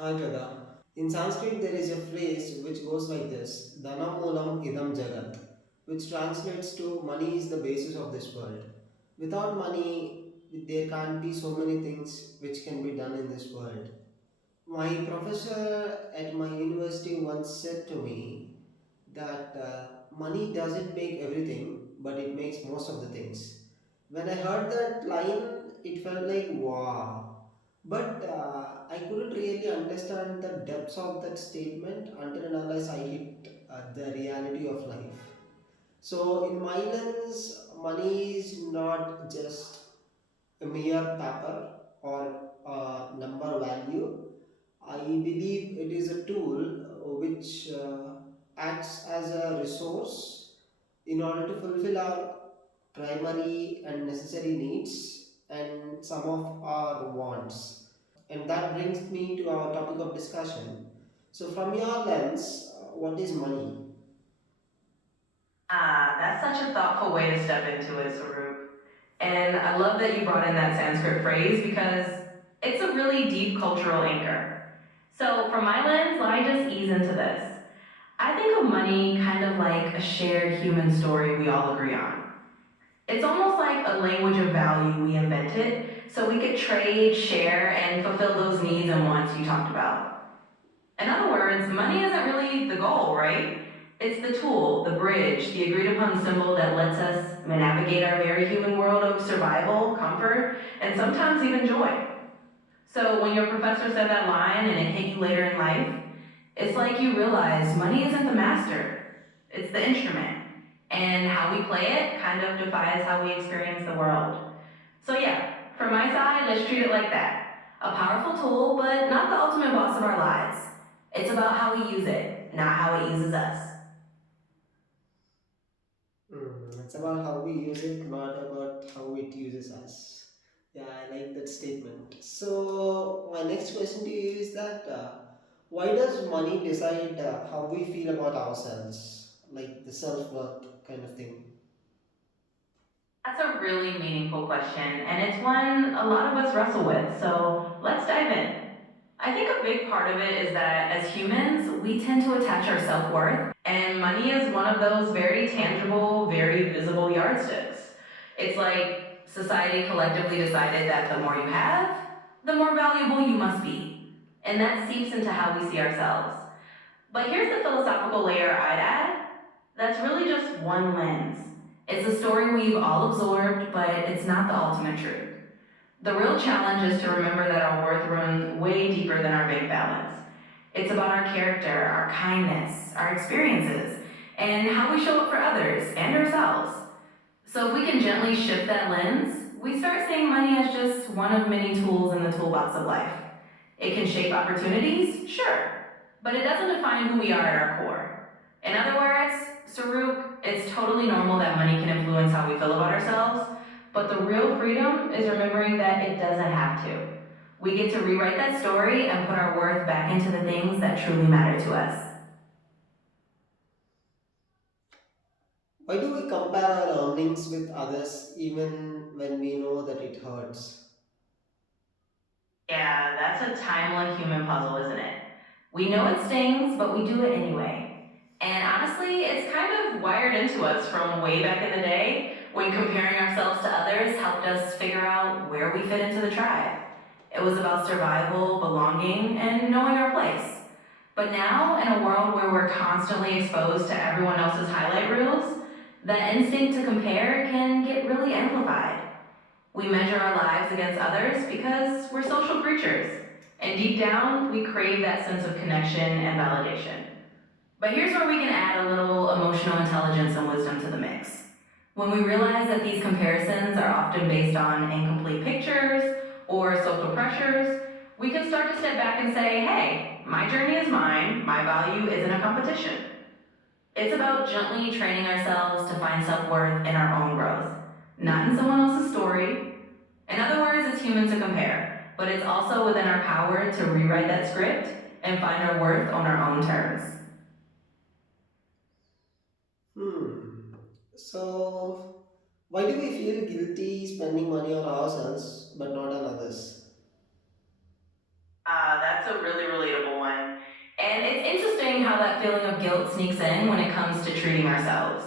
Hi Veda. In Sanskrit, there is a phrase which goes like this Dhanam Moolam Idam Jagat, which translates to money is the basis of this world. Without money, there can't be so many things which can be done in this world. My professor at my university once said to me that money doesn't make everything, but it makes most of the things. When I heard that line, it felt like wow. But I couldn't really understand the depths of that statement until and unless I hit the reality of life. So, in my lens, money is not just a mere paper or a number value. I believe it is a tool which acts as a resource in order to fulfill our primary and necessary needs and some of our wants. And that brings me to our topic of discussion. So, from your lens, what is money? Ah, that's such a thoughtful way to step into it, Swaroop. And I love that you brought in that Sanskrit phrase because it's a really deep cultural anchor. So, from my lens, let me just ease into this. I think of money kind of like a shared human story we all agree on. It's almost like a language of value we invented so we could trade, share, and fulfill those needs and wants you talked about. In other words, money isn't really the goal, right? It's the tool, the bridge, the agreed upon symbol that lets us navigate our very human world of survival, comfort, and sometimes even joy. So when your professor said that line and it hit you later in life, it's like you realized money isn't the master, it's the instrument. And how we play it kind of defies how we experience the world. So, yeah, from my side, let's treat it like that. A powerful tool, but not the ultimate boss of our lives. It's about how we use it, not how it uses us. It's about how we use it, not about how it uses us. Yeah, I like that statement. So, my next question to you is that why does money decide how we feel about ourselves? Like the self worth kind of thing. That's a really meaningful question, and it's one a lot of us wrestle with. So, let's dive in. I think a big part of it is that as humans, we tend to attach our self worth, and money is one of those very tangible, very visible yardsticks. It's like society collectively decided that the more you have, the more valuable you must be. And that seeps into how we see ourselves. But here's the philosophical layer I'd add that's really just one lens. It's a story we've all absorbed, but it's not the ultimate truth. The real challenge is to remember that our worth runs way deeper than our bank balance. It's about our character, our kindness, our experiences, and how we show up for others and ourselves. So, if we can gently shift that lens, we start seeing money as just one of many tools in the toolbox of life. It can shape opportunities, sure, but it doesn't define who we are at our core. In other words, Saruk, it's totally normal that money can influence how we feel about ourselves, but the real freedom is remembering that it doesn't have to. We get to rewrite that story and put our worth back into the things that truly matter to us. Why do we compare our earnings with others even when we know that it hurts? Yeah, that's a timeless human puzzle, isn't it? We know it stings, but we do it anyway. And honestly, it's kind of wired into us from way back in the day when comparing ourselves to others helped us figure out where we fit into the tribe. It was about survival, belonging, and knowing our place. But now, in a world where we're constantly exposed to everyone else's highlight reels, that instinct to compare can get really amplified. We measure our lives against others because we're social creatures. And deep down, we crave that sense of connection and validation. But here's where we can add a little emotional intelligence and wisdom to the mix. When we realize that these comparisons are often based on incomplete pictures or social pressures, we can start to step back and say, hey, my journey is mine, my value isn't a competition. It's about gently training ourselves to find self worth in our own growth, not in someone else's story. In other words, it's human to compare, but it's also within our power to rewrite that script and find our worth on our own terms. Hmm. So, why do we feel guilty spending money on ourselves but not on others? That's a really relatable one. And it's interesting how that feeling of guilt sneaks in when it comes to treating ourselves.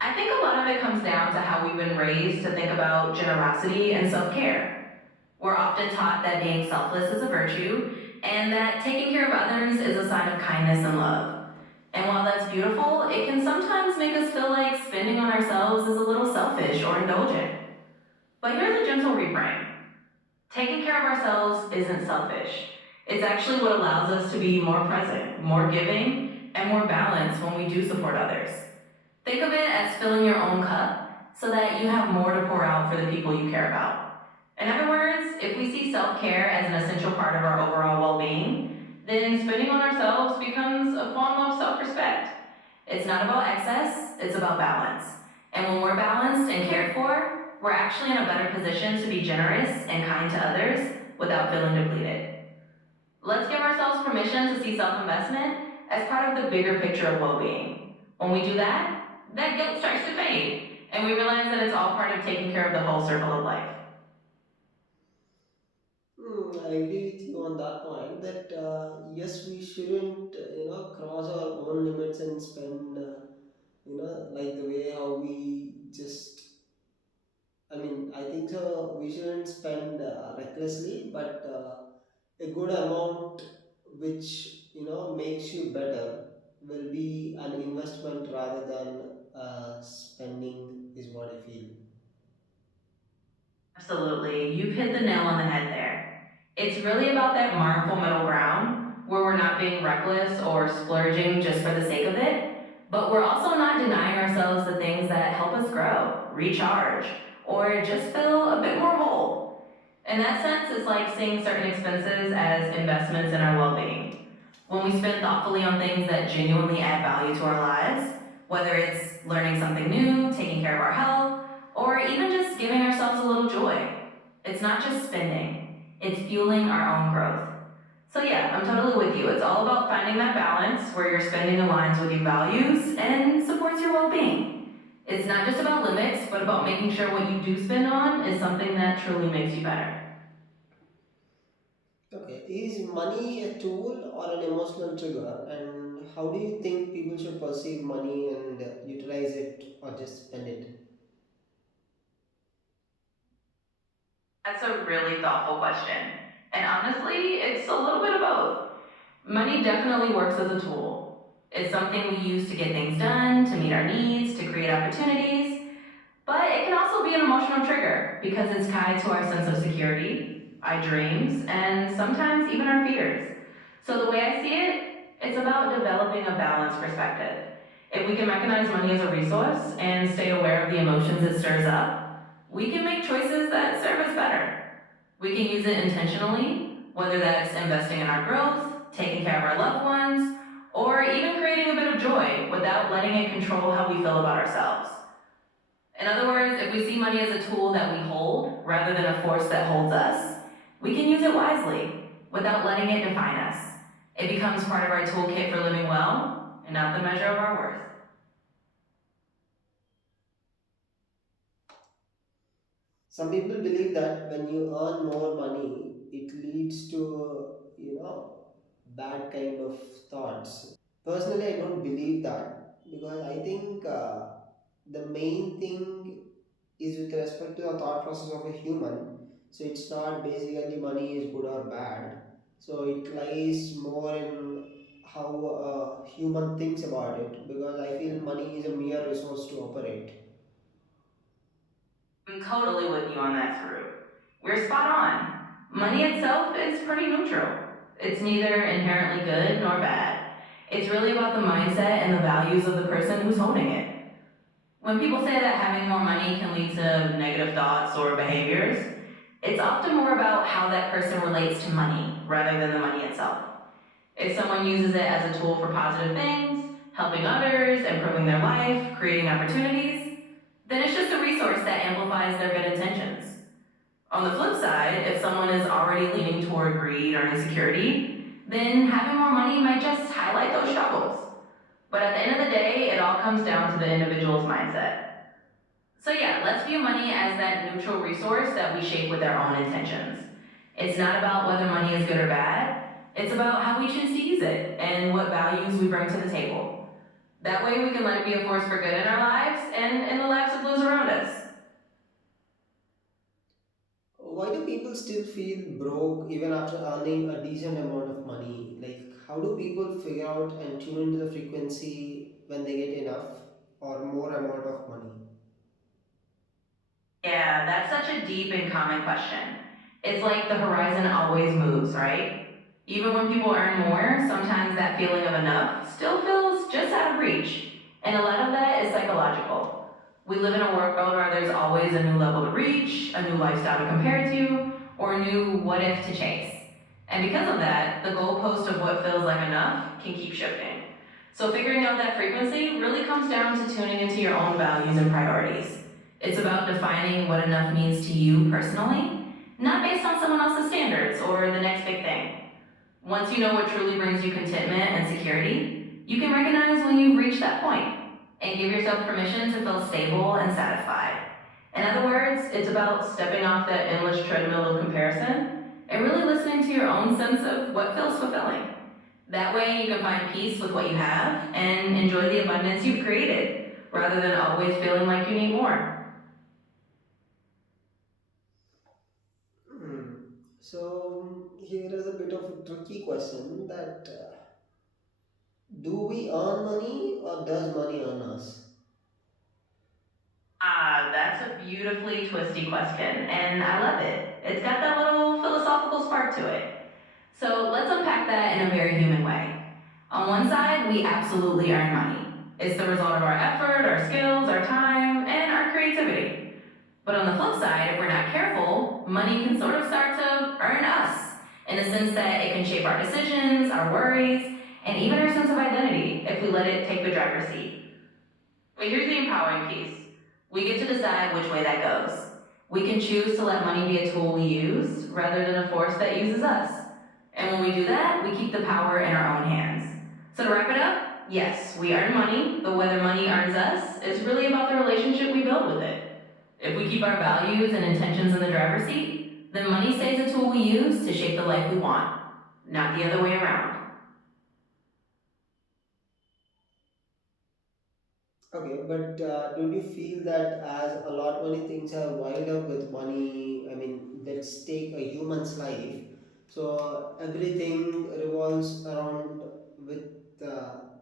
I think a lot of it comes down to how we've been raised to think about generosity and self care. We're often taught that being selfless is a virtue and that taking care of others is a sign of kindness and love. And while that's beautiful, it can sometimes make us feel like spending on ourselves is a little selfish or indulgent. But here's a gentle reframe: taking care of ourselves isn't selfish. It's actually what allows us to be more present, more giving, and more balanced when we do support others. Think of it as filling your own cup so that you have more to pour out for the people you care about. In other words, if we see self care as an essential part of our overall well being, then spending on ourselves becomes a form of self respect. It's not about excess, it's about balance. And when we're balanced and cared for, we're actually in a better position to be generous and kind to others without feeling depleted. Let's give ourselves permission to see self investment as part of the bigger picture of well being. When we do that, that guilt starts to fade, and we realize that it's all part of taking care of the whole circle of life. I agree with you on that point that yes, we shouldn't cross our own limits and spend like the way how we just. I mean, I think so. We shouldn't spend recklessly, but a good amount which makes you better will be an investment rather than spending is what I feel. Absolutely. You've hit the nail on the head there. It's really about that mindful middle ground where we're not being reckless or splurging just for the sake of it, but we're also not denying ourselves the things that help us grow, recharge, or just feel a bit more whole. In that sense, it's like seeing certain expenses as investments in our well being. When we spend thoughtfully on things that genuinely add value to our lives, whether it's learning something new, taking care of our health, or even just giving ourselves a little joy, it's not just spending, it's fueling our own growth. So, yeah, I'm totally with you. It's all about finding that balance where your spending aligns with your values and supports your well being. It's not just about limits, but about making sure what you do spend on is something that truly makes you better. Okay, is money a tool or an emotional trigger? And how do you think people should perceive money and utilize it or just spend it? That's a really thoughtful question. And honestly, it's a little bit of both. Money definitely works as a tool. It's something we use to get things done, to meet our needs, to create opportunities. But it can also be an emotional trigger because it's tied to our sense of security, our dreams, and sometimes even our fears. So, the way I see it, it's about developing a balanced perspective. If we can recognize money as a resource and stay aware of the emotions it stirs up, we can make choices that serve us better. We can use it intentionally, whether that's investing in our growth, taking care of our loved ones, or even creating a bit of joy without letting it control how we feel about ourselves. In other words, if we see money as a tool that we hold rather than a force that holds us, we can use it wisely without letting it define us. It becomes part of our toolkit for living well and not the measure of our worth. Some people believe that when you earn more money, it leads to, bad kind of thoughts. Personally, I don't believe that because I think the main thing is with respect to the thought process of a human. So it's not basically money is good or bad. So it lies more in how a human thinks about it because I feel money is a mere resource to operate. I'm totally with you on that, Swaroop. We're spot on. Money itself is pretty neutral. It's neither inherently good nor bad. It's really about the mindset and the values of the person who's holding it. When people say that having more money can lead to negative thoughts or behaviors, it's often more about how that person relates to money rather than the money itself. If someone uses it as a tool for positive things, helping others, improving their life, creating opportunities, then it's just a resource that amplifies their good intentions. On the flip side, if someone is already leaning toward greed or insecurity, then having more money might just highlight those struggles. But at the end of the day, it all comes down to the individual's mindset. So, yeah, let's view money as that neutral resource that we shape with our own intentions. It's not about whether money is good or bad. It's about how we choose to use it and what values we bring to the table. That way we can let it be a force for good in our lives and in the lives of those around us. Why do people still feel broke even after earning a decent amount of money? Like, how do people figure out and tune into the frequency when they get enough or more amount of money? Yeah, that's such a deep and common question. It's like the horizon always moves, right? Even when people earn more, sometimes that feeling of enough still feels just out of reach. And a lot of that is psychological. We live in a world where there's always a new level to reach, a new lifestyle to compare to, or a new what if to chase. And because of that, the goalpost of what feels like enough can keep shifting. So figuring out that frequency really comes down to tuning into your own values and priorities. It's about defining what enough means to you personally, not based on someone else's standards or the next big thing. Once you know what truly brings you contentment and security, you can recognize when you've reached that point and give yourself permission to feel stable and satisfied. In other words, it's about stepping off that endless treadmill of comparison and really listening to your own sense of what feels fulfilling. That way, you can find peace with what you have and enjoy the abundance you've created rather than always feeling like you need more. Hmm. So, here is a bit of a tricky question that do we earn money or does money earn us? Ah, that's a beautifully twisty question, and I love it. It's got that little philosophical spark to it. So let's unpack that in a very human way. On one side, we absolutely earn money. It's the result of our effort, our skills, our time, and our creativity. But on the flip side, if we're not careful, money can sort of start to earn us in the sense that it can shape our decisions, our worries, and even our sense of identity if we let it take the driver's seat. But here's the empowering piece. We get to decide which way that goes. We can choose to let money be a tool we use rather than a force that uses us. And when we do that, we keep the power in our own hands. So to wrap it up, yes, we earn money, but whether money earns us is really about the relationship we build with it. If we keep our values and intentions in the driver's seat, then money stays a tool we use to shape the life we want, not the other way around. Okay, but don't you feel that as a lot many things are wired up with money? I mean, let's take a human's life. So everything revolves around with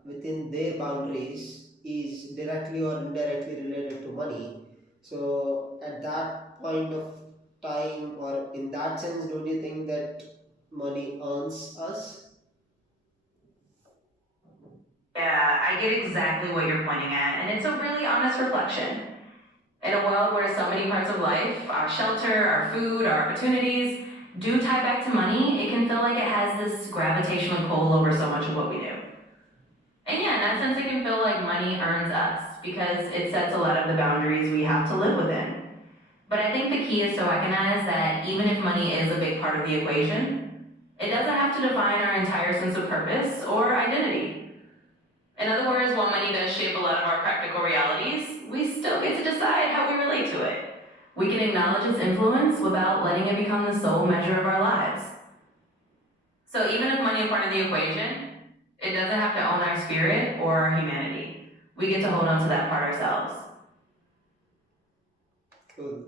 within their boundaries is directly or indirectly related to money. So at that point of time, or in that sense, don't you think that money earns us? Yeah, I get exactly what you're pointing at, and it's a really honest reflection. In a world where so many parts of life, our shelter, our food, our opportunities, do tie back to money, it can feel like it has this gravitational pull over so much of what we do. And yeah, in that sense, it can feel like money earns us because it sets a lot of the boundaries we have to live within. But I think the key is to recognize that even if money is a big part of the equation, it doesn't have to define our entire sense of purpose or identity. In other words, while money does shape a lot of our practical realities, we still get to decide how we relate to it. We can acknowledge its influence without letting it become the sole measure of our lives. So even if money is part of the equation, it doesn't have to own our spirit or our humanity. We get to hold on to that part ourselves. Cool.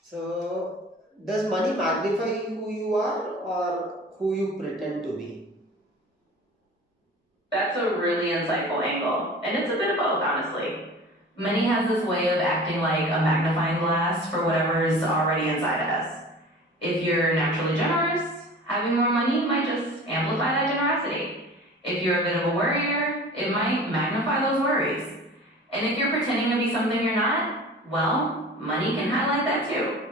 So, does money magnify who you are or who you pretend to be? That's a really insightful angle, and it's a bit of both, honestly. Money has this way of acting like a magnifying glass for whatever's already inside of us. If you're naturally generous, having more money might just amplify that generosity. If you're a bit of a worrier, it might magnify those worries. And if you're pretending to be something you're not, well, money can highlight that too.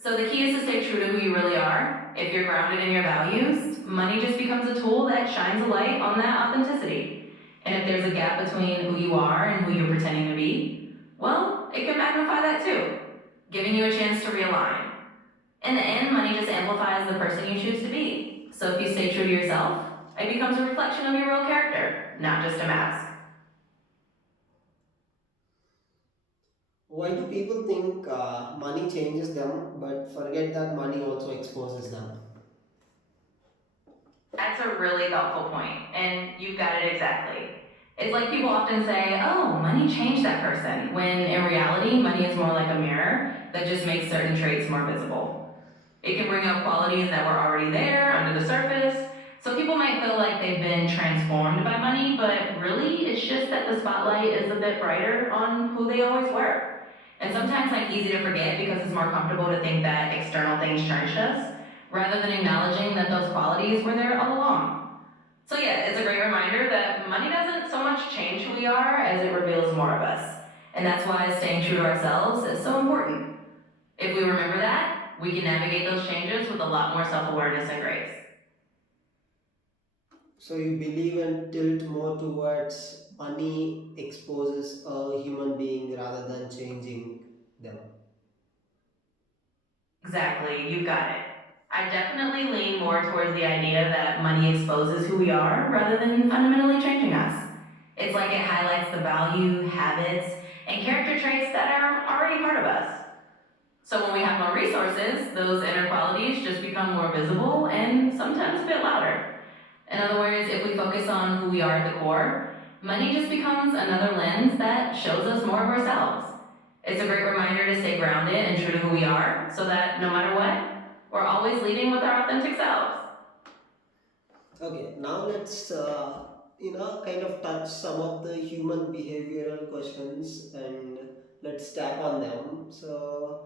So the key is to stay true to who you really are. If you're grounded in your values, money just becomes a tool that shines a light on that authenticity. And if there's a gap between who you are and who you're pretending to be, well, it can magnify that too, giving you a chance to realign. In the end, money just amplifies the person you choose to be. So if you stay true to yourself, it becomes a reflection of your real character, not just a mask. Why do people think money changes them but forget that money also exposes them? That's a really thoughtful point, and you've got it exactly. It's like people often say, oh, money changed that person, when in reality, money is more like a mirror that just makes certain traits more visible. It can bring out qualities that were already there under the surface. So people might feel like they've been transformed by money, but really it's just that the spotlight is a bit brighter on who they always were. And sometimes that's easy to forget because it's more comfortable to think that external things changed us rather than acknowledging that those qualities were there all along. So yeah, it's a great reminder that money doesn't so much change who we are as it reveals more of us. And that's why staying true to ourselves is so important. If we remember that, we can navigate those changes with a lot more self awareness and grace. So you believe and tilt more towards money exposes a human being rather than changing them. Exactly, you've got it. I definitely lean more towards the idea that money exposes who we are rather than fundamentally changing us. It's like it highlights the value, habits, and character traits that are already part of us. So when we have more resources, those inner qualities just become more visible and sometimes a bit louder. In other words, if we focus on who we are at the core, money just becomes another lens that shows us more of ourselves. It's a great reminder to stay grounded and true to who we are so that no matter what, we're always leading with our authentic selves. Okay, now let's kind of touch some of the human behavioral questions and let's tap on them. So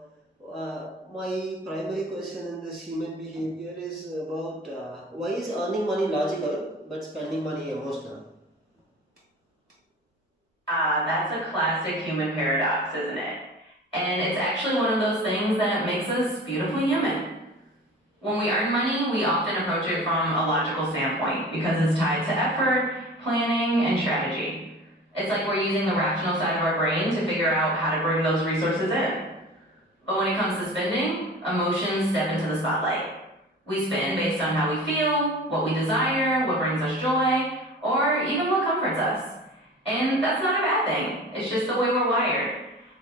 my primary question in this human behavior is about why is earning money logical but spending money emotional? That's a classic human paradox, isn't it? And it's actually one of those things that makes us beautifully human. When we earn money, we often approach it from a logical standpoint because it's tied to effort, planning, and strategy. It's like we're using the rational side of our brain to figure out how to bring those resources in. But when it comes to spending, emotions step into the spotlight. We spend based on how we feel, what we desire, what brings us joy, or even what comforts us. And that's not a bad thing, it's just the way we're wired.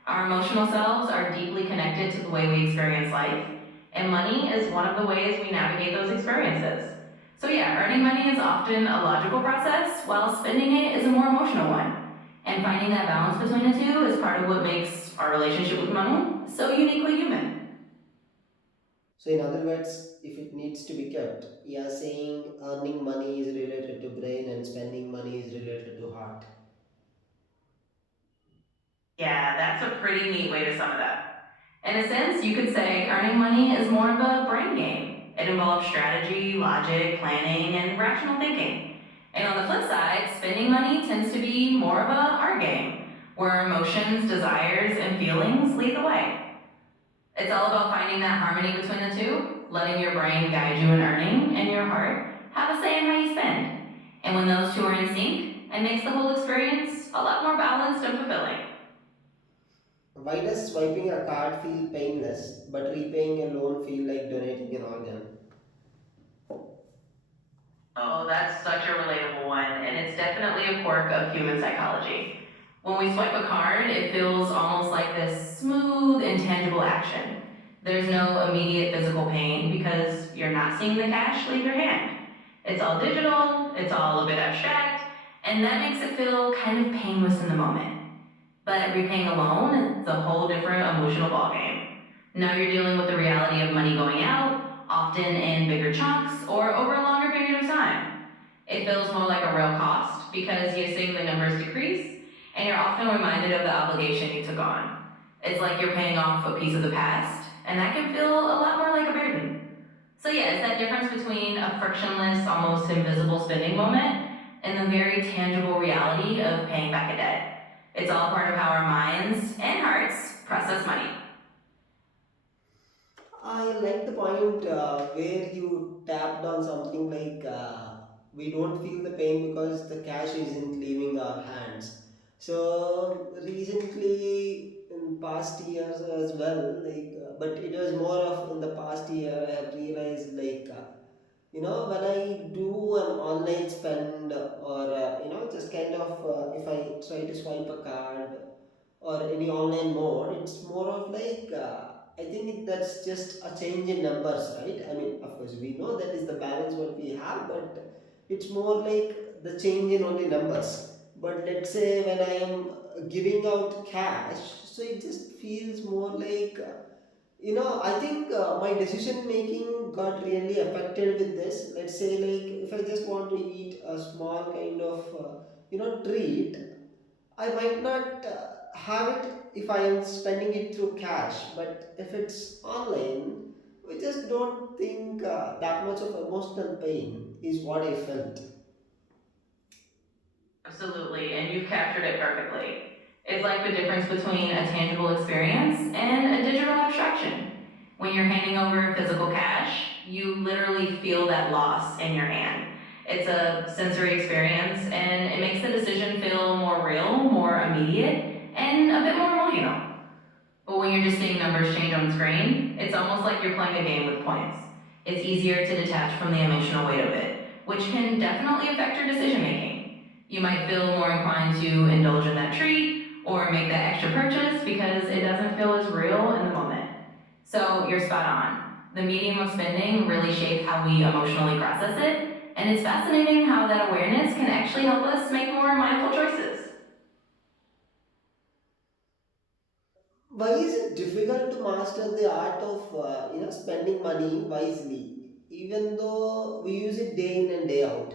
Our emotional selves are deeply connected to the way we experience life, and money is one of the ways we navigate those experiences. So, yeah, earning money is often a logical process, while spending it is a more emotional one. And finding that balance between the two is part of what makes our relationship with money so uniquely human. So, in other words, if it needs to be kept, you are saying earning money is related to brain and spending money is related to heart. Yeah, that's a pretty neat way to sum it up. In a sense, you could say earning money is more of a brain game. It involves strategy, logic, planning, and rational thinking. And on the flip side, spending money tends to be more of a art game, where emotions, desires, and feelings lead the way. It's all about finding that harmony between the two, letting your brain guide you in earning, and your heart have a say in how you spend. And when those two are in sync, it makes the whole experience a lot more balanced and fulfilling. Why does swiping a card feel painless but repaying a loan feel like donating an organ? Oh, that's such a relatable one, and it's definitely a quirk of human psychology. When we swipe a card, it feels almost like this smooth, intangible action. There's no immediate physical pain because you're not seeing the cash leave your hand. It's all digital, it's all a bit abstract, and that makes it feel kind of painless in the moment. But repaying a loan is a whole different emotional ballgame. Now you're dealing with the reality of money going out, often in bigger chunks or over a longer period of time. It feels more like a real cost because you're seeing the numbers decrease and you're often reminded of the obligation you took on. It's like you're paying off a piece of the past, and that can feel a lot more like a burden. So, yeah, it's that difference between a frictionless, almost invisible spending moment and the very tangible reality of paying back a debt. It's all part of how our minds and hearts process money. I like the point where you tapped on something like we don't feel the pain because the cash isn't leaving our hands. So recently, in past years as well, but it was more of in the past year. I have realized when I do an online spend or just kind of if I try to swipe a card or any online mode. It's more of like I think that's just a change in numbers, right? I mean, of course, we know that is the balance what we have, but it's more like the change in only numbers. But let's say when I am giving out cash, so it just feels more like I think my decision making got really affected with this. Let's say, like, if I just want to eat a small kind of treat, I might not have it if I am spending it through cash, but if it's online, we just don't think that much of emotional pain is what I felt. Absolutely, and you've captured it perfectly. It's like the difference between a tangible experience and a digital abstraction. When you're handing over physical cash, you literally feel that loss in your hand. It's a sensory experience, and it makes the decision feel more real, more immediate, and a bit more emotional. But when you're just seeing numbers change on the screen, it's almost like you're playing a game with points. It's easier to detach from the emotional weight of it, which can definitely affect your decision making. You might feel more inclined to indulge in that treat or make that extra purchase because it doesn't feel as real in the moment. So you're spot on. The medium of spending really shapes how we emotionally process it, and it's fascinating how that awareness can actually help us make more mindful choices. Why is it difficult to master the art of spending money wisely, even though we use it day in and day out?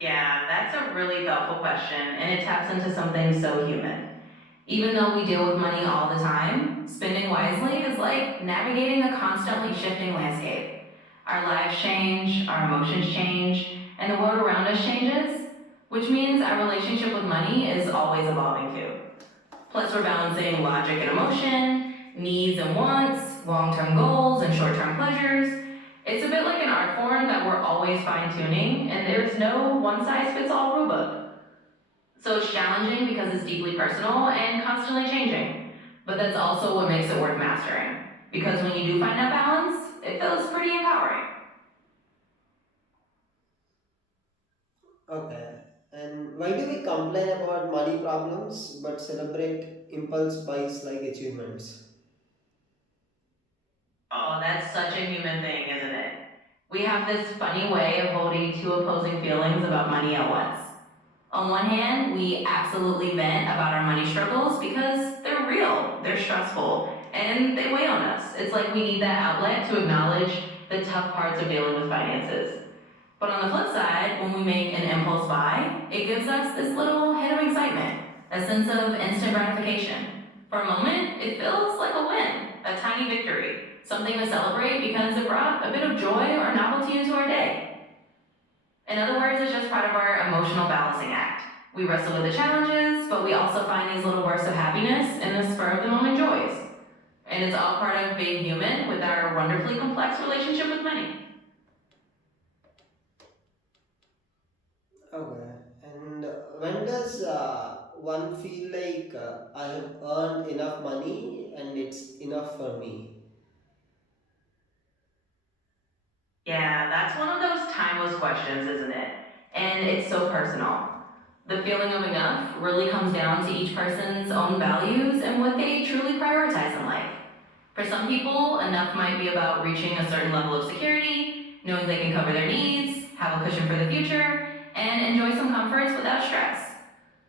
Yeah, that's a really thoughtful question, and it taps into something so human. Even though we deal with money all the time, spending wisely is like navigating a constantly shifting landscape. Our lives change, our emotions change, and the world around us changes, which means our relationship with money is always evolving too. Plus, we're balancing logic and emotion, needs and wants, long term goals and short term pleasures. It's a bit like an art form that we're always fine tuning, and there's no one size fits all rulebook. So it's challenging because it's deeply personal and constantly changing. But that's also what makes it worth mastering. Because when you do find that balance, it feels pretty empowering. Okay. And why do we complain about money problems but celebrate impulse buys like achievements? Oh, that's such a human thing, isn't it? We have this funny way of holding two opposing feelings about money at once. On one hand, we absolutely vent about our money struggles because they're real, they're stressful, and they weigh on us. It's like we need that outlet to acknowledge the tough parts of dealing with finances. But on the flip side, when we make an impulse buy, it gives us this little hit of excitement, a sense of instant gratification. For a moment, it feels like a win, a tiny victory, something to celebrate because it brought a bit of joy or novelty into our day. In other words, it's just part of our emotional balancing act. We wrestle with the challenges, but we also find these little bursts of happiness in the spur of the moment joys. And it's all part of being human with our wonderfully complex relationship with money. Okay. And when does one feel like I have earned enough money and it's enough for me? Yeah, that's one of those timeless questions, isn't it? And it's so personal. The feeling of enough really comes down to each person's own values and what they truly prioritize in life. For some people, enough might be about reaching a certain level of security, knowing they can cover their needs, have a cushion for the future, and enjoy some comforts without stress.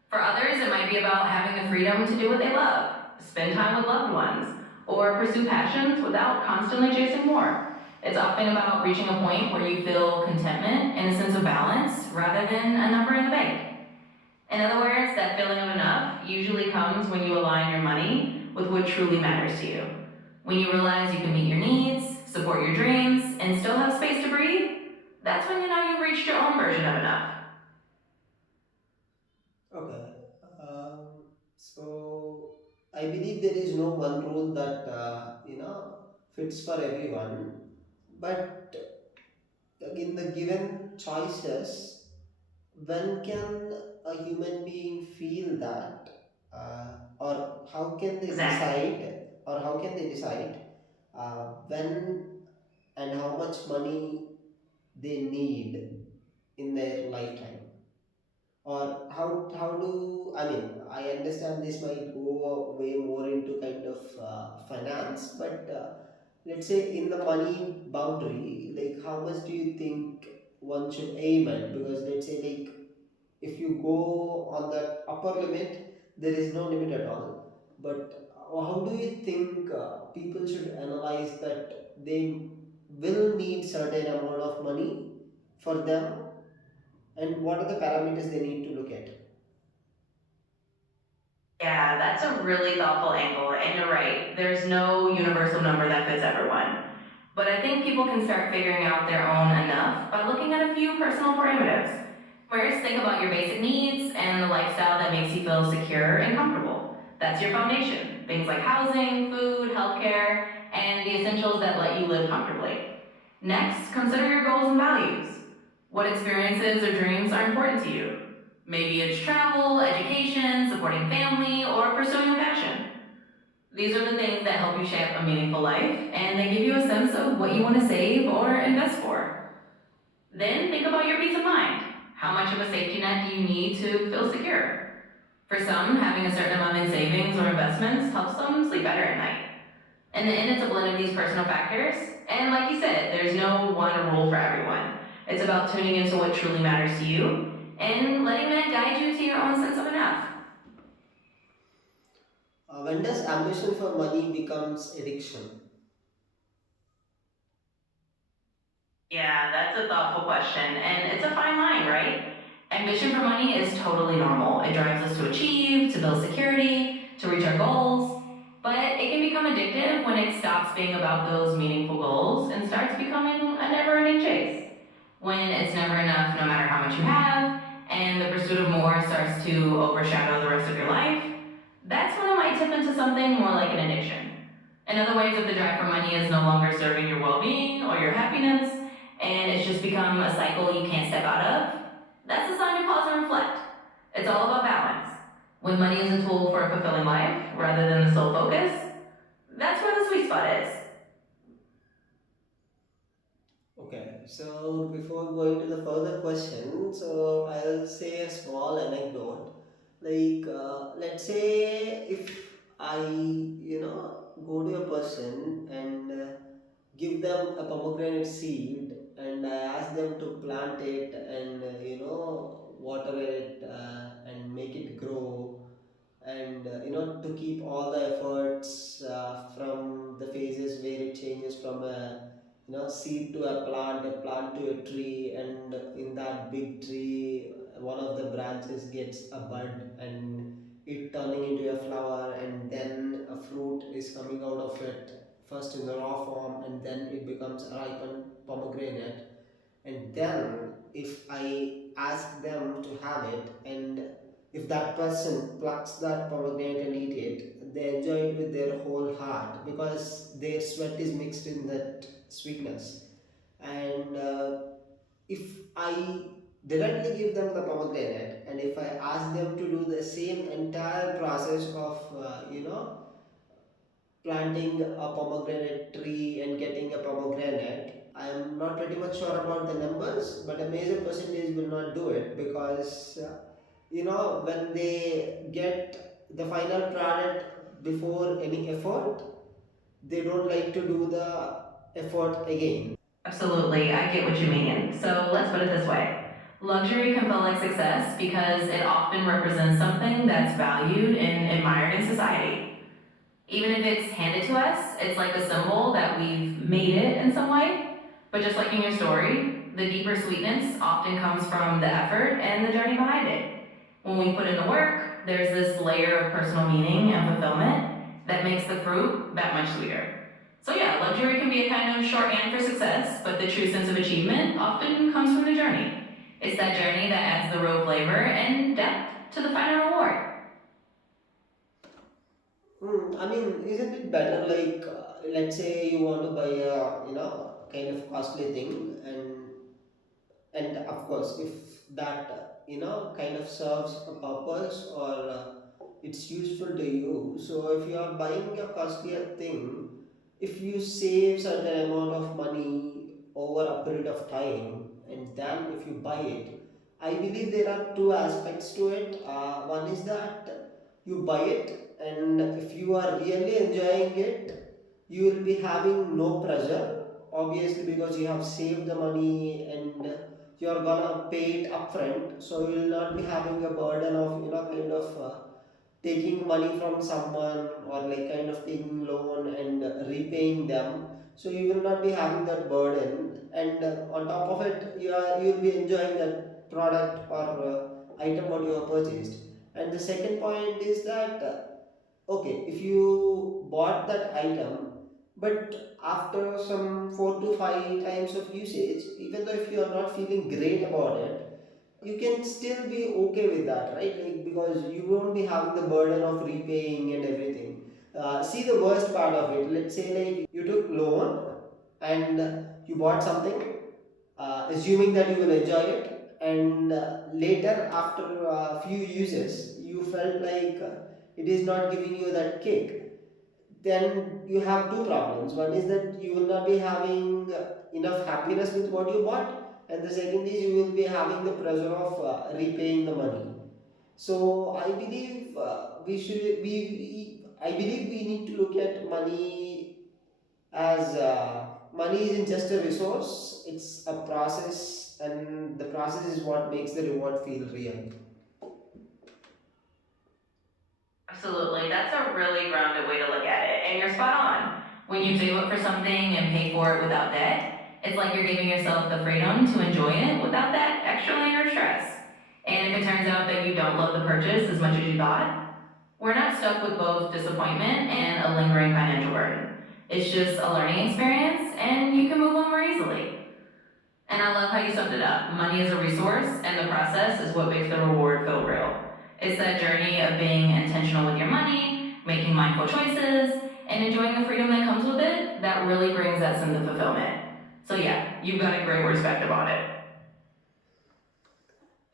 For others, it might be about having the freedom to do what they love, spend time with loved ones, or pursue passions without constantly chasing more. It's often about reaching a point where you feel contentment and a sense of balance rather than a number in the bank. In other words, that feeling of enough usually comes when you align your money with what truly matters to you. When you realize you can meet your needs, support your dreams, and still have space to breathe, that's when you know you've reached your own version of enough. Okay. So I believe there is no one rule that fits for everyone, but in the given choices, when can a human being feel that, or how can they Exactly. decide, when and how much money they need in their lifetime? Or how do I mean, I understand this might go way more into kind of finance, but let's say in the money boundary, like how much do you think one should aim at? Because let's say like if you go on the upper limit, there is no limit at all. But how do you think people should analyze that they will need certain amount of money for them, and what are the parameters they need to look at? Yeah, that's a really thoughtful angle. And you're right, there's no universal number that fits everyone. But I think people can start figuring out their own enough by looking at a few personal parameters. First, think about your basic needs and the lifestyle that makes you feel secure and comfortable. That's your foundation. Things like housing, food, healthcare, and the essentials that let you live comfortably. Next, consider your goals and values. What experiences or dreams are important to you? Maybe it's travel, education, supporting family, or pursuing a passion. These are the things that help you shape a meaningful life, and they give you a sense of what you want to save or invest for. Then think about your peace of mind. How much of a safety net do you need to feel secure? For some, having a certain amount in savings or investments helps them sleep better at night. In the end, it's a blend of these personal factors. And like you said, there's no one rule for everyone. It's about tuning into what truly matters to you and letting that guide you to your own sense of enough. When does ambition for money becomes addiction? Yeah, that's a thoughtful question. And it's a fine line, right? Ambition for money is totally normal. It drives us to achieve, to build security, to reach our goals. But it can become addictive when it stops being about those meaningful goals and starts becoming a never ending chase. When it's never enough, no matter how much you have, and the pursuit of more starts to overshadow the rest of your life, that's when it might tip into something more like an addiction. In other ways, if the drive for money is no longer serving your well being or your happiness, and it's just become a cycle you can't step out of, that's a sign to pause and reflect. It's all about balance. When money is a tool for a fulfilling life rather than the sole focus, that's where the sweet spot is. Okay, so before going to the further question, so I'll say a small anecdote. Like, let's say if I, go to a person and give them a pomegranate seed and I ask them to plant it and, water it and make it grow, and to keep all the efforts from the phases where it changes from a seed to a plant to a tree, and in that big tree one of the branches gets a bud and it turning into a flower, and then a fruit is coming out of it, first in the raw form and then it becomes a ripened pomegranate. And then if I ask them to have it, and if that person plucks that pomegranate and eat it, they enjoy it with their whole heart because their sweat is mixed in that sweetness. And if I directly give them the pomegranate, and if I ask them to do the same entire process of planting a pomegranate tree and getting a pomegranate, I am not pretty much sure about the numbers, but a major percentage will not do it because when they get the final product before any effort, they don't like to do the effort again. Absolutely, I get what you mean. So let's put it this way: luxury can feel like success because it often represents something that's valued and admired in society. Even if it's handed to us, it's like a symbol that we've made it in some way. But just like in your story, the deeper sweetness often comes from the effort and the journey behind it. When we put in the work, there's this layer of personal meaning and fulfillment that makes the fruit that much sweeter. So, yeah, luxury can be a kind of shorthand for success, but the true sense of achievement often comes from the journey. It's that journey that adds the real flavor and depth to the final reward. I mean, isn't it better like let's say you want to buy a kind of costly thing, and of course if that kind of serves a purpose or it's useful to you, so if you are buying a costlier thing, if you save certain amount of money over a period of time and then if you buy it, I believe there are two aspects to it. One is that you buy it, and if you are really enjoying it, you will be having no pressure, obviously, because you have saved the money and you are gonna pay it upfront, so you will not be having a burden of kind of taking money from someone, or like kind of taking loan and repaying them. So you will not be having that burden, and on top of it you will be enjoying that product or item what you have purchased. And the second point is that okay, if you bought that item, but after some 4 to 5 times of usage, even though if you are not feeling great about it, you can still be okay with that, right? Like, because you won't be having the burden of repaying and everything. See the worst part of it. Let's say like you took loan and you bought something, assuming that you will enjoy it, and later after a few uses, you felt like it is not giving you that kick. Then you have two problems. One is that you will not be having enough happiness with what you bought, and the second is you will be having the pressure of repaying the money. So I believe I believe we need to look at money as money isn't just a resource; it's a process, and the process is what makes the reward feel real. Absolutely. That's a really grounded way to look at it. And you're spot on. When you save up for something and pay for it without debt, it's like you're giving yourself the freedom to enjoy it without that extra layer of stress. And if it turns out that you don't love the purchase as much as you thought, we're not stuck with both disappointment and a lingering financial burden. It's just a learning experience, and you can move on more easily. And I love how you summed it up. Money is a resource, and the process is what makes the reward feel real. It's that journey of being intentional with your money, making mindful choices, and enjoying the freedom that comes with it that really brings that sense of fulfillment. So, yeah, you've got a great perspective on it.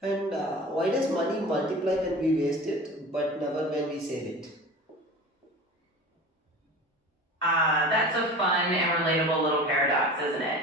And why does money multiply when we waste it, but never when we save it? That's a fun and relatable little paradox, isn't it?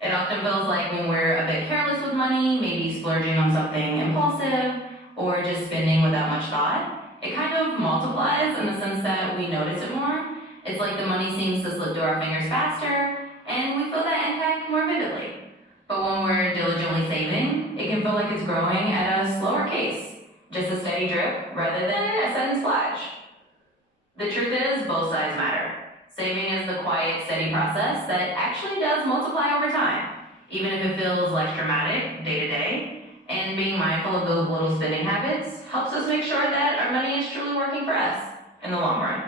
It often feels like when we're a bit careless with money, maybe splurging on something impulsive, or just spending without much thought, it kind of multiplies in the sense that we notice it more. It's like the money seems to slip through our fingers faster, and we feel that impact more vividly. But when we're diligently saving, it can feel like it's growing at a slower pace, just a steady drip rather than a sudden splash. The truth is, both sides matter. Saving is the quiet, steady process that actually does multiply over time, even if it feels less dramatic day to day. And being mindful of those little spending habits helps us make sure that our money is truly working for us in the long run.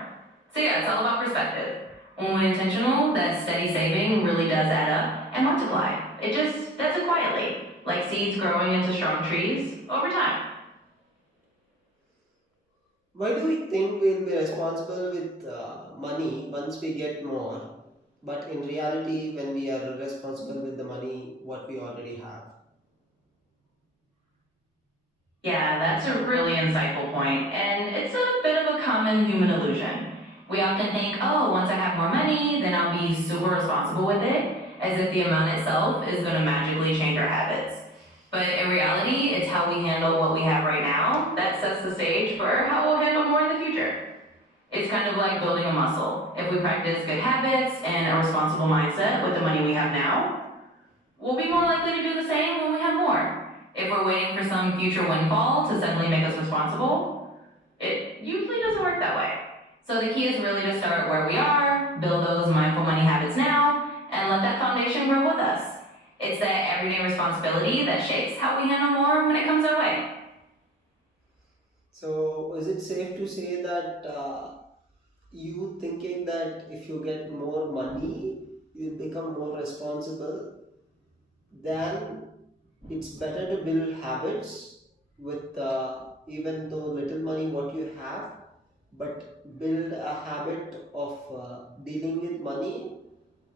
So, yeah, it's all about perspective. When we're intentional, that steady saving really does add up and multiply. It just does it quietly, like seeds growing into strong trees over time. Why do we think we'll be responsible with money once we get more, but in reality, when we are responsible with the money, what we already have? Yeah, that's a really insightful point, and it's a bit of a common human illusion. We often think, oh, once I have more money, then I'll be super responsible with it, as if the amount itself is going to magically change our habits. But in reality, it's how we handle what we have right now that sets the stage for how we'll handle more in the future. It's kind of like building a muscle. If we practice good habits and a responsible mindset with the money we have now, we'll be more likely to do the same when we have more. If we're waiting for some future windfall to suddenly make us responsible, it usually doesn't work that way. So the key is really to start where we are, build those mindful money habits now, and let that foundation grow with us. It's that everyday responsibility that shapes how we handle more when it comes our way. So, is it safe to say that you thinking that if you get more money, you become more responsible, then it's better to build habits with even though little money what you have, but build a habit of dealing with money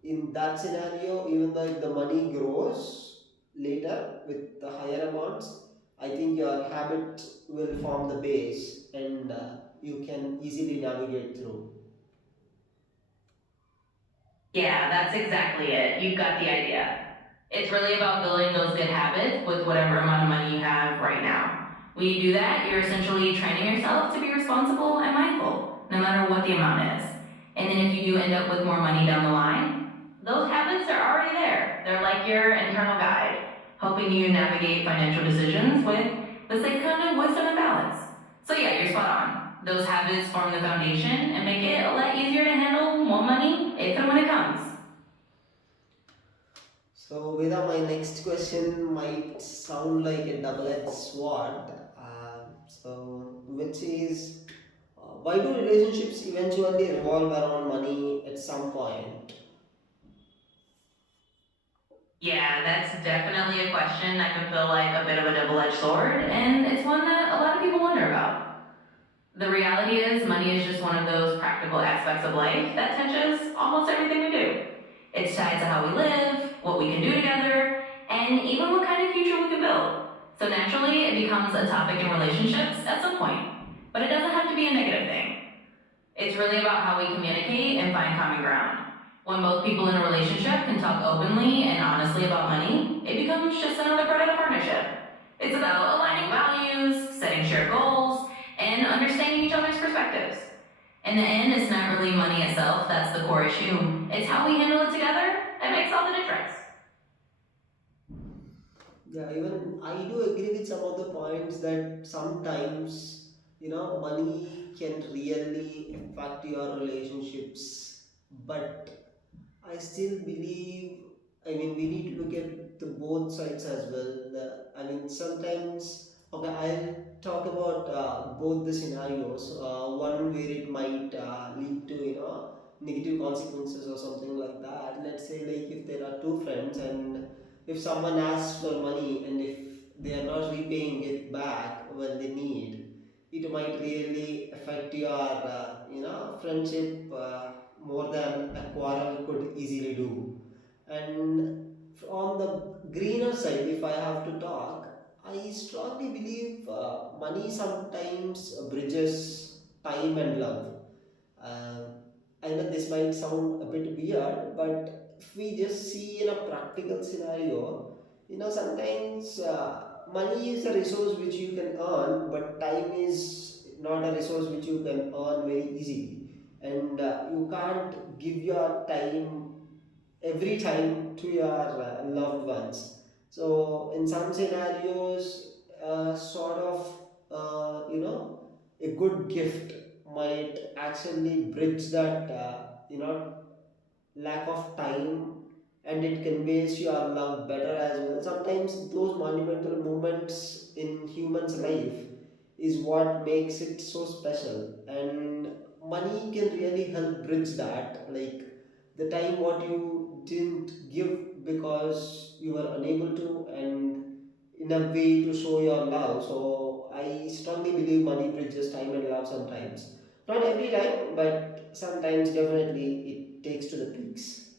in that scenario, even though if the money grows later with the higher amounts, I think your habit will form the base, and you can easily navigate through. Yeah, that's exactly it. You've got the idea. It's really about building those good habits with whatever amount of money you have right now. When you do that, you're essentially training yourself to be responsible and mindful, no matter what the amount is. And then if you do end up with more money down the line, those habits are already there. They're like your internal guide, helping you navigate financial decisions with the same kind of wisdom and balance. So yeah, you're spot on. Those habits form the foundation and make it a lot easier to handle more money if and when it comes. So, Veda, my next question might sound like a double-edged sword. Which is, why do relationships eventually revolve around money at some point? Yeah, that's definitely a question that can feel like a bit of a double-edged sword, and it's one that a lot of people wonder about. The reality is, money is just one of those practical aspects of life that touches almost everything we do. It's tied to how we live, what we can do together, and even what kind of future we can build. So naturally, it becomes a topic in relationships at some point. But it doesn't have to be a negative thing. It's really about how we communicate and find common ground. When both people in a relationship can talk openly and honestly about money, it becomes just another part of the partnership. It's about aligning values, setting shared goals, and understanding each other's perspectives. In the end, it's not really money itself that's the core issue. It's how we handle it together that makes all the difference. Yeah, even I do agree with some of the points that sometimes, money can really affect your relationships, but I still believe, we need to look at the both sides as well. Sometimes, okay, I'll talk about both the scenarios. One where it might lead to, negative consequences or something like that. Let's say, like, if there are two friends and if someone asks for money and if they are not repaying it back when they need, it might really affect your, friendship more than a quarrel could easily do. And on the greener side, if I have to talk, I strongly believe money sometimes bridges time and love. uh, I know this might sound a bit weird, but if we just see in a practical scenario, sometimes money is a resource which you can earn, but time is not a resource which you can earn very easily. And you can't give your time every time to your loved ones. So, in some scenarios, sort of, a good gift might actually bridge that, lack of time, and it conveys your love better as well. Sometimes those monumental moments in humans' life is what makes it so special, and money can really help bridge that. Like the time what you didn't give because you were unable to, and in a way to show your love. So I strongly believe money bridges time and love sometimes. Not every time, but sometimes definitely it takes to the peaks.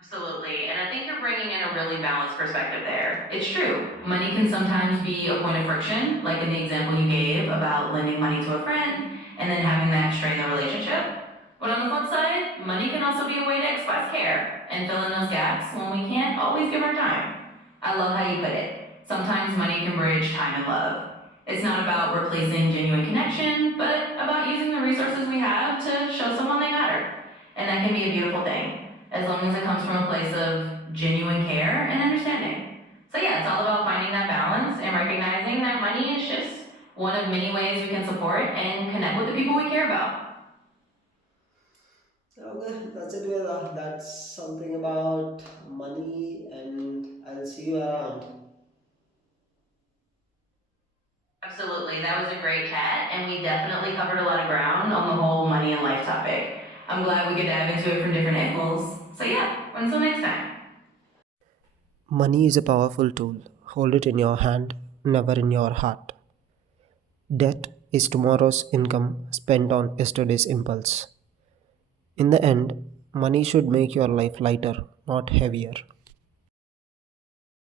Absolutely. And I think you're bringing in a really balanced perspective there. It's true. Money can sometimes be a point of friction, like in the example you gave about lending money to a friend and then having that strain the relationship. But on the flip side, money can also be a way to express care and fill in those gaps when we can't always give our time. I love how you put it. Sometimes money can bridge time and love. It's not about replacing genuine connection, but about using the resources we have to show someone they matter. And that can be a beautiful thing as long as it comes from a place of genuine care and understanding. So, yeah, it's all about finding that balance and recognizing that money is just one of many ways we can support and connect with the people we care about. Okay, that's it. Well, that's something about money, and I'll see you around. Absolutely. That was a great chat, and we definitely covered a lot of ground on the whole money and life topic. I'm glad we could dive into it from different angles. So, yeah, until next time. Money is a powerful tool. Hold it in your hand, never in your heart. Debt is tomorrow's income spent on yesterday's impulse. In the end, money should make your life lighter, not heavier.